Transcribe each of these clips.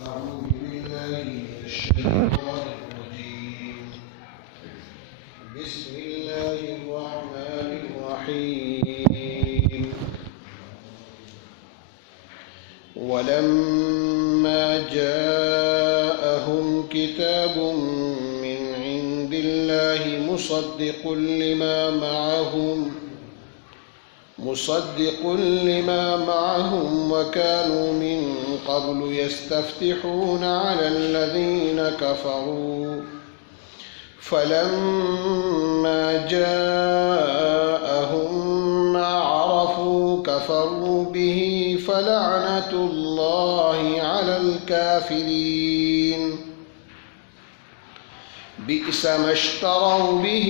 أعوذ بالله من الشيطان الرجيم. بسم الله الرحمن الرحيم. ولما جاءهم كتاب من عند الله مصدق لما معهم وكانوا من قبل يستفتحون على الذين كفروا فلما جاءهم ما عرفوا كفروا به فلعنة الله على الكافرين. بئس ما اشتروا به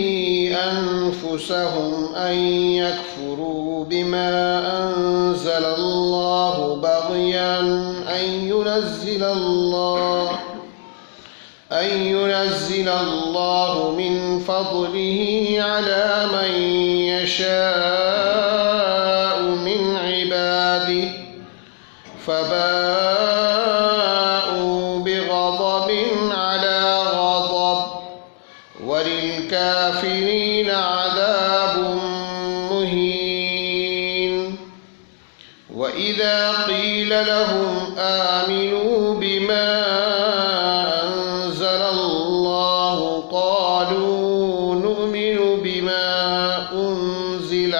أنفسهم أن يكفروا بما أنزل الله بغيا أن ينزل الله من فضله على من يشاء من عباده فباءوا بغضب على غضب وللكافرين عذاب مهين. وإذا قيل لهم آمنوا بما أنزل الله قالوا نؤمن بما أنزل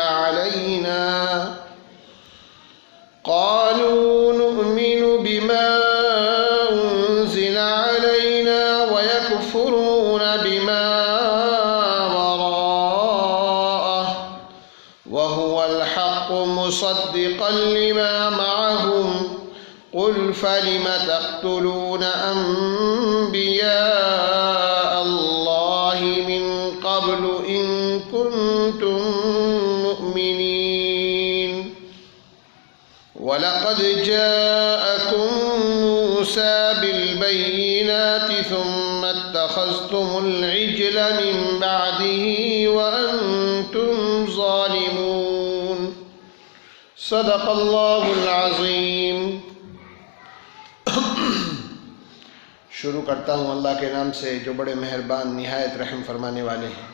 علينا ويكفرون بما وراءه وهو الحق مصدقا لما معهم قل فلم تقتلون أنبياء الله من قبل إن كنتم مؤمنين. ولقد جاءكم موسى بالبينات ثم اتخذتم العجل من بعده وأنتم ظالمون. صدق اللہ العظیم. شروع کرتا ہوں اللہ کے نام سے جو بڑے مہربان نہایت رحم فرمانے والے ہیں.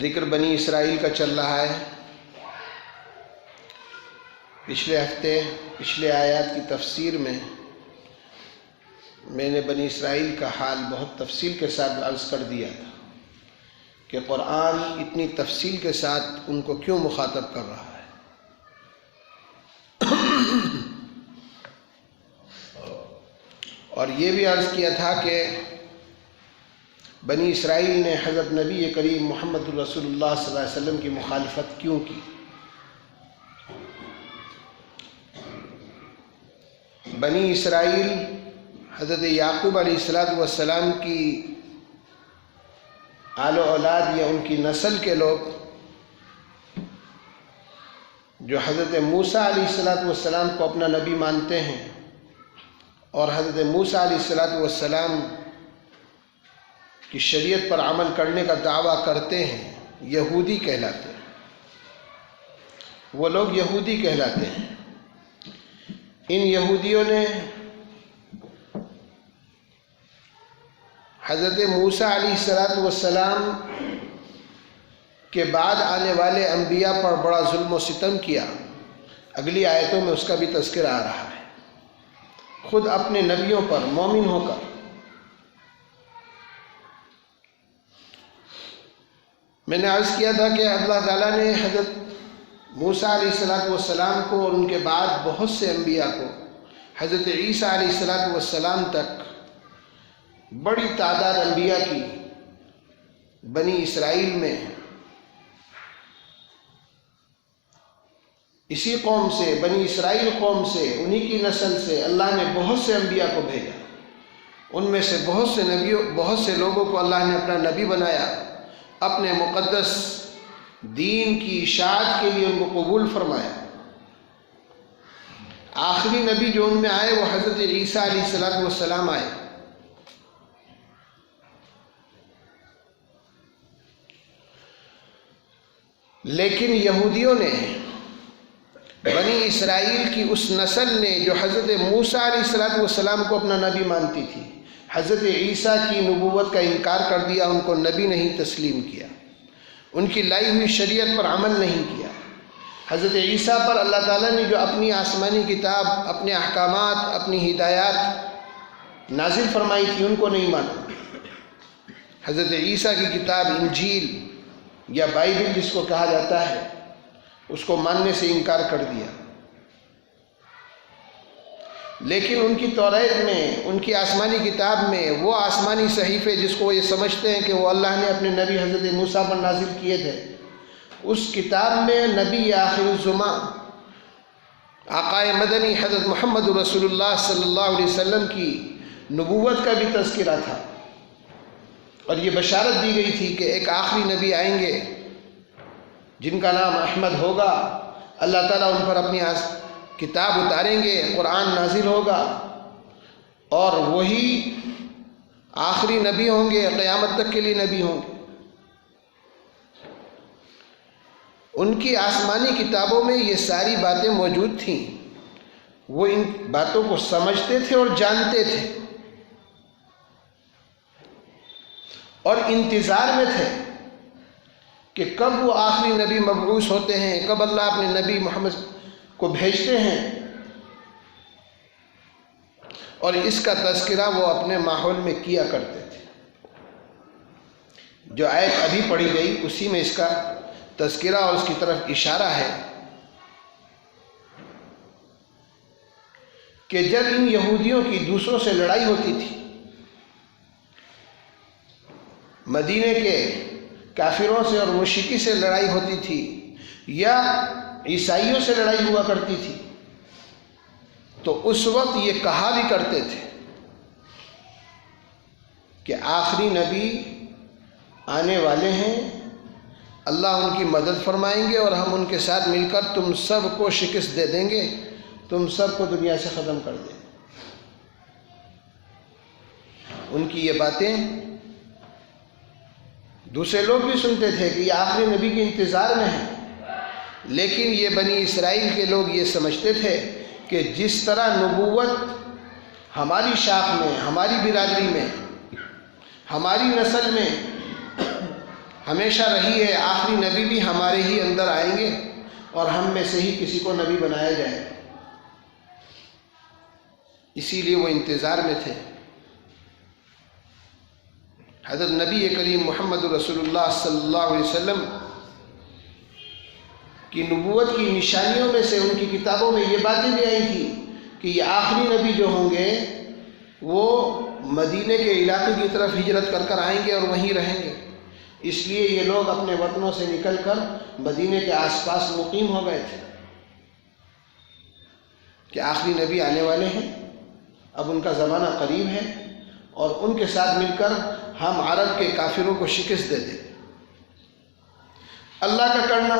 ذکر بنی اسرائیل کا چل رہا ہے. پچھلے ہفتے پچھلے آیات کی تفسیر میں میں نے بنی اسرائیل کا حال بہت تفصیل کے ساتھ عرض کر دیا تھا کہ قرآن اتنی تفصیل کے ساتھ ان کو کیوں مخاطب کر رہا ہے. اور یہ بھی عرض کیا تھا کہ بنی اسرائیل نے حضرت نبی کریم محمد رسول اللہ صلی اللہ علیہ وسلم کی مخالفت کیوں کی. بنی اسرائیل حضرت یعقوب علیہ السلام کی آل و اولاد یا ان کی نسل کے لوگ جو حضرت موسیٰ علیہ السلام کو اپنا نبی مانتے ہیں اور حضرت موسیٰ علیہ السلام کی شریعت پر عمل کرنے کا دعویٰ کرتے ہیں، یہودی کہلاتے ہیں. وہ لوگ یہودی کہلاتے ہیں. ان یہودیوں نے حضرت موسیٰ علیہ السلام کے بعد آنے والے انبیاء پر بڑا ظلم و ستم کیا. اگلی آیتوں میں اس کا بھی تذکرہ آ رہا ہے. خود اپنے نبیوں پر مومن ہو کر میں نے عرض کیا تھا کہ اللہ تعالیٰ نے حضرت موسیٰ علیہ السلام کو اور ان کے بعد بہت سے انبیاء کو حضرت عیسیٰ علیہ السلام تک بڑی تعداد انبیاء کی بنی اسرائیل میں اسی قوم سے بنی اسرائیل قوم سے انہی کی نسل سے اللہ نے بہت سے انبیاء کو بھیجا. ان میں سے بہت سے لوگوں کو اللہ نے اپنا نبی بنایا. اپنے مقدس دین کی اشاعت کے لیے ان کو قبول فرمایا. آخری نبی جو ان میں آئے وہ حضرت عیسیٰ علیہ السلام آئے. لیکن یہودیوں نے، بنی اسرائیل کی اس نسل نے جو حضرت موسیٰ علیہ السلام کو اپنا نبی مانتی تھی، حضرت عیسیٰ کی نبوت کا انکار کر دیا، ان کو نبی نہیں تسلیم کیا، ان کی لائی ہوئی شریعت پر عمل نہیں کیا۔ حضرت عیسیٰ پر اللہ تعالیٰ نے جو اپنی آسمانی کتاب، اپنے احکامات، اپنی ہدایات نازل فرمائی تھی، ان کو نہیں مانا۔ حضرت عیسیٰ کی کتاب انجیل یا بائبل جس کو کہا جاتا ہے، اس کو ماننے سے انکار کر دیا۔ لیکن ان کی توریت میں، ان کی آسمانی کتاب میں، وہ آسمانی صحیفے جس کو وہ یہ سمجھتے ہیں کہ وہ اللہ نے اپنے نبی حضرت موسیٰ پر نازل کیے تھے، اس کتاب میں نبی آخر الزمان آقائے مدنی حضرت محمد رسول اللہ صلی اللہ علیہ وسلم کی نبوت کا بھی تذکرہ تھا، اور یہ بشارت دی گئی تھی کہ ایک آخری نبی آئیں گے جن کا نام احمد ہوگا، اللہ تعالیٰ ان پر اپنی کتاب اتاریں گے، قرآن نازل ہوگا، اور وہی آخری نبی ہوں گے، قیامت تک کے لیے نبی ہوں گے۔ ان کی آسمانی کتابوں میں یہ ساری باتیں موجود تھیں، وہ ان باتوں کو سمجھتے تھے اور جانتے تھے، اور انتظار میں تھے کہ کب وہ آخری نبی مبعوث ہوتے ہیں، کب اللہ اپنے نبی محمد کو بھیجتے ہیں، اور اس کا تذکرہ وہ اپنے ماحول میں کیا کرتے تھے۔ جو آیت ابھی پڑھی گئی اسی میں اس کا تذکرہ اور اس کی طرف اشارہ ہے کہ جب ان یہودیوں کی دوسروں سے لڑائی ہوتی تھی، مدینے کے کافروں سے اور مشرکی سے لڑائی ہوتی تھی، یا عیسائیوں سے لڑائی ہوا کرتی تھی، تو اس وقت یہ کہا بھی کرتے تھے کہ آخری نبی آنے والے ہیں، اللہ ان کی مدد فرمائیں گے اور ہم ان کے ساتھ مل کر تم سب کو شکست دے دیں گے، تم سب کو دنیا سے ختم کر دیں گے۔ ان کی یہ باتیں دوسرے لوگ بھی سنتے تھے کہ یہ آخری نبی کے انتظار میں ہیں، لیکن یہ بنی اسرائیل کے لوگ یہ سمجھتے تھے کہ جس طرح نبوت ہماری شاخ میں، ہماری برادری میں، ہماری نسل میں ہمیشہ رہی ہے، آخری نبی بھی ہمارے ہی اندر آئیں گے اور ہم میں سے ہی کسی کو نبی بنایا جائے گا۔ اسی لیے وہ انتظار میں تھے۔ حضرت نبی کریم محمد رسول اللہ صلی اللہ علیہ وسلم کی نبوت کی نشانیوں میں سے ان کی کتابوں میں یہ باتیں بھی آئی تھیں کہ یہ آخری نبی جو ہوں گے وہ مدینے کے علاقے کی طرف ہجرت کر کر آئیں گے اور وہیں رہیں گے۔ اس لیے یہ لوگ اپنے وطنوں سے نکل کر مدینے کے آس پاس مقیم ہو گئے تھے کہ آخری نبی آنے والے ہیں، اب ان کا زمانہ قریب ہے، اور ان کے ساتھ مل کر ہم عرب کے کافروں کو شکست دے دیں۔ اللہ کا کرنا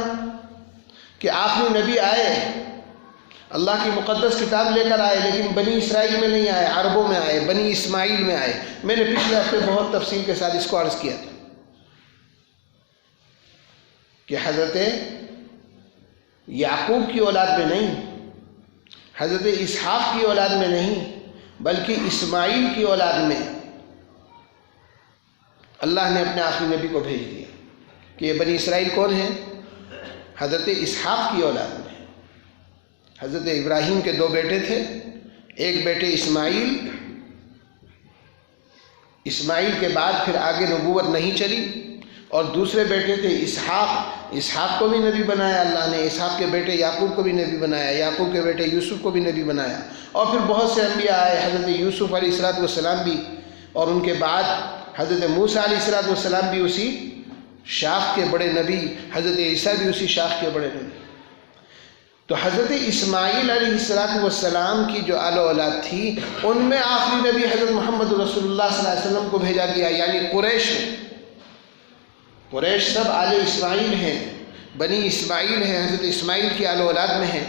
کہ آخری نبی آئے، اللہ کی مقدس کتاب لے کر آئے، لیکن بنی اسرائیل میں نہیں آئے، عربوں میں آئے، بنی اسماعیل میں آئے۔ میں نے پچھلے ہفتے بہت تفصیل کے ساتھ اس کو عرض کیا تھا کہ حضرت یعقوب کی اولاد میں نہیں، حضرت اسحاق کی اولاد میں نہیں، بلکہ اسماعیل کی اولاد میں اللہ نے اپنے آخری نبی کو بھیج دیا۔ کہ یہ بنی اسرائیل کون ہیں؟ حضرت اسحاق کی اولاد میں۔ حضرت ابراہیم کے 2 بیٹے تھے، ایک بیٹے اسماعیل، اسماعیل کے بعد پھر آگے نبوت نہیں چلی، اور دوسرے بیٹے تھے اسحاق، اسحاق کو بھی نبی بنایا اللہ نے، اسحاق کے بیٹے یعقوب کو بھی نبی بنایا، یعقوب کے بیٹے یوسف کو بھی نبی بنایا، اور پھر بہت سے انبیاء آئے، حضرت یوسف علیہ السلام بھی، اور ان کے بعد حضرت موسیٰ علیہ السلام بھی اسی شاخ کے بڑے نبی، حضرت عیسیٰ بھی اسی شاخ کے بڑے نبی۔ تو حضرت اسماعیل علیہ السلام کی جو آل و اولاد تھی، ان میں آخری نبی حضرت محمد رسول اللہ صلی اللہ علیہ وسلم کو بھیجا گیا، یعنی قریش میں۔ قریش سب آل اسماعیل ہیں، بنی اسماعیل ہیں، حضرت اسماعیل کی آل و اولاد میں ہیں۔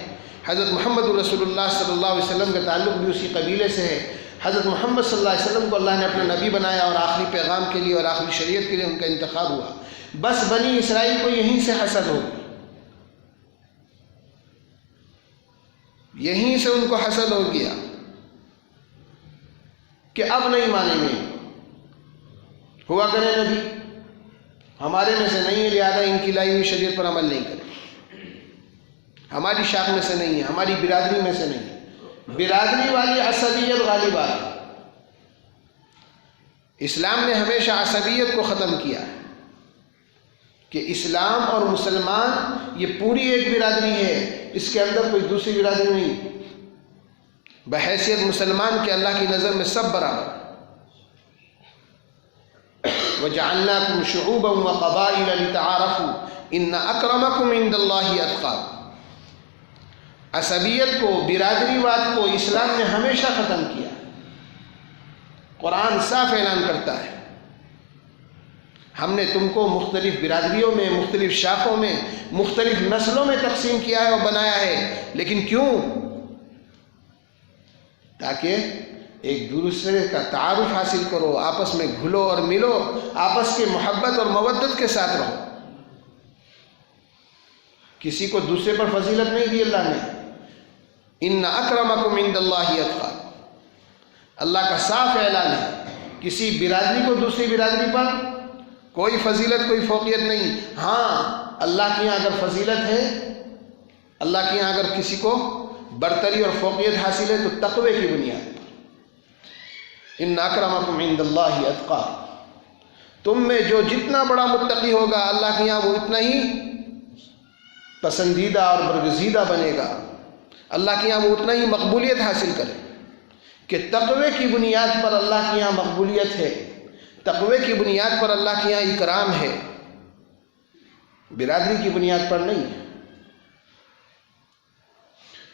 حضرت محمد رسول اللہ صلی اللہ علیہ وسلم کا تعلق بھی اسی قبیلے سے ہے۔ حضرت محمد صلی اللہ علیہ وسلم کو اللہ نے اپنا نبی بنایا، اور آخری پیغام کے لیے اور آخری شریعت کے لیے ان کا انتخاب ہوا۔ بس بنی اسرائیل کو یہیں سے حسد ہو گئی یہیں سے ان کو حسد ہو گیا کہ اب نہیں مانیں گے، ہوا کریں نبی ہمارے میں سے نہیں ہے، لہٰذا ان کی لائی ہوئی شریعت پر عمل نہیں کریں، ہماری شاخ میں سے نہیں ہے، ہماری برادری میں سے نہیں ہے۔ برادری والی عصبیت غالب آ گئی۔ اسلام نے ہمیشہ عصبیت کو ختم کیا ہے کہ اسلام اور مسلمان یہ پوری ایک برادری ہے، اس کے اندر کوئی دوسری برادری نہیں، بحیثیت مسلمان کے اللہ کی نظر میں سب برابر۔ وَجَعَلْنَاكُمْ شُعُوبًا وَقَبَائِلَ لِتَعَارَفُوا إِنَّ أَكْرَمَكُمْ عِنْدَ اللَّهِ أَتْقَاكُمْ۔ عصبیت کو، برادری واد کو اسلام نے ہمیشہ ختم کیا۔ قرآن صاف اعلان کرتا ہے ہم نے تم کو مختلف برادریوں میں، مختلف شاخوں میں، مختلف نسلوں میں تقسیم کیا ہے اور بنایا ہے، لیکن کیوں؟ تاکہ ایک دوسرے کا تعارف حاصل کرو، آپس میں گھلو اور ملو، آپس کے محبت اور مودت کے ساتھ رہو۔ کسی کو دوسرے پر فضیلت نہیں دی اللہ نے۔ ان اکرمکم عند اللہ اتقاکم، اللہ کا صاف اعلان ہے کسی برادری کو دوسری برادری پر کوئی فضیلت، کوئی فوقیت نہیں۔ ہاں اللہ کے یہاں اگر فضیلت ہے، اللہ کے یہاں اگر کسی کو برتری اور فوقیت حاصل ہے تو تقوی کی بنیاد پر۔ ان اکرمکم عند اللہ اتقاکم، تم میں جو جتنا بڑا متقی ہوگا اللہ کے یہاں وہ اتنا ہی پسندیدہ اور برگزیدہ بنے گا، اللہ کے یہاں وہ اتنا ہی مقبولیت حاصل کرے۔ کہ تقوی کی بنیاد پر اللہ کے یہاں مقبولیت ہے، تقوی کی بنیاد پر اللہ کے یہاں اکرام ہے، برادری کی بنیاد پر نہیں ہے۔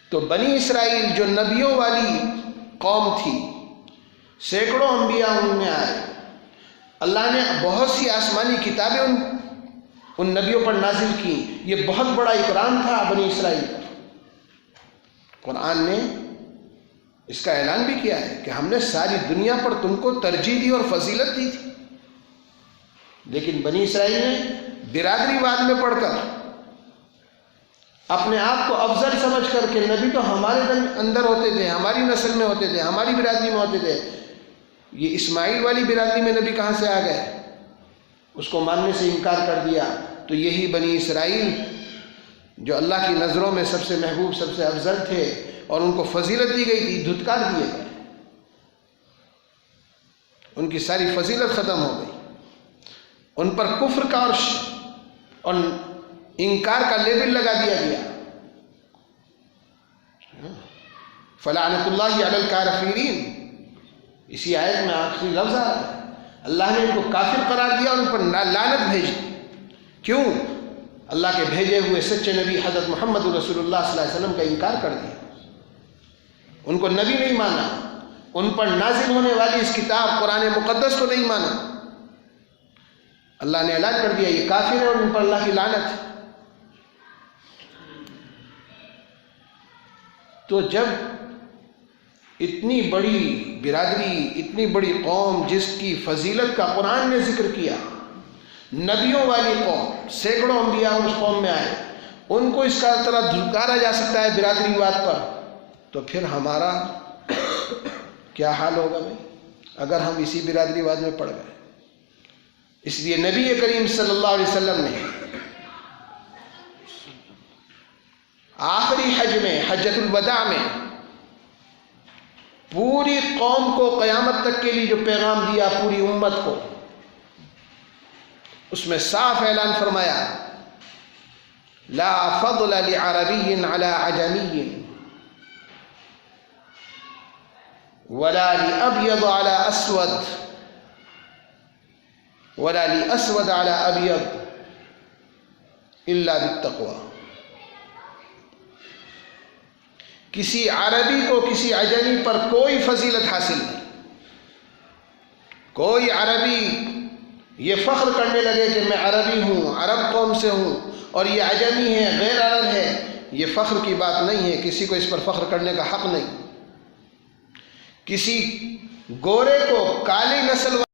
تو بنی اسرائیل جو نبیوں والی قوم تھی، سینکڑوں انبیاء ان میں آئے، اللہ نے بہت سی آسمانی کتابیں ان نبیوں پر نازل کی، یہ بہت بڑا اکرام تھا بنی اسرائیل پر۔ قرآن نے اس کا اعلان بھی کیا ہے کہ ہم نے ساری دنیا پر تم کو ترجیح دی اور فضیلت دی تھی، لیکن بنی اسرائیل نے برادری واد میں پڑھ کر اپنے آپ کو افضل سمجھ کر کہ نبی تو ہمارے اندر ہوتے تھے، ہماری نسل میں ہوتے تھے، ہماری برادری میں ہوتے تھے، یہ اسماعیل والی برادری میں نبی کہاں سے آ گئے، اس کو ماننے سے انکار کر دیا۔ تو یہی بنی اسرائیل جو اللہ کی نظروں میں سب سے محبوب، سب سے افضل تھے اور ان کو فضیلت دی گئی تھی، دھتکار دیے گئے، ان کی ساری فضیلت ختم ہو گئی، ان پر کفر کا اور انکار کا لیبل لگا دیا گیا۔ فلعنت اللہ علی الکافرین، اسی آیت میں آخری لفظ آ رہا ہے، اللہ نے ان کو کافر قرار دیا اور ان پر لعنت بھیج دی۔ کیوں؟ اللہ کے بھیجے ہوئے سچے نبی حضرت محمد رسول اللہ صلی اللہ علیہ وسلم کا انکار کر دیا، ان کو نبی نہیں مانا، ان پر نازل ہونے والی اس کتاب قرآن مقدس کو نہیں مانا۔ اللہ نے اعلان کر دیا یہ کافر ہے اور ان پر اللہ کی لعنت ہے۔ تو جب اتنی بڑی برادری، اتنی بڑی قوم جس کی فضیلت کا قرآن نے ذکر کیا، نبیوں والی قوم، سینکڑوں انبیاء اس قوم میں آئے، ان کو اس کا طرح دھتکارا جا سکتا ہے برادری واد پر، تو پھر ہمارا کیا حال ہوگا بھائی اگر ہم اسی برادری واد میں پڑ گئے۔ اس لیے نبی کریم صلی اللہ علیہ وسلم نے آخری حج میں، حجۃ الوداع میں، پوری قوم کو قیامت تک کے لیے جو پیغام دیا پوری امت کو، اس میں صاف اعلان فرمایا لا فضل لعربی علی عجمی ولا لأبيض على أسود ولا لأسود على أبيض إلا بالتقوى۔ کسی عربی کو کسی عجمی پر کوئی فضیلت حاصل نہیں۔ کوئی عربی یہ فخر کرنے لگے کہ میں عربی ہوں، عرب قوم سے ہوں، اور یہ عجمی ہے، غیر عرب ہے، یہ فخر کی بات نہیں ہے، کسی کو اس پر فخر کرنے کا حق نہیں۔ کسی گورے کو کالی نسل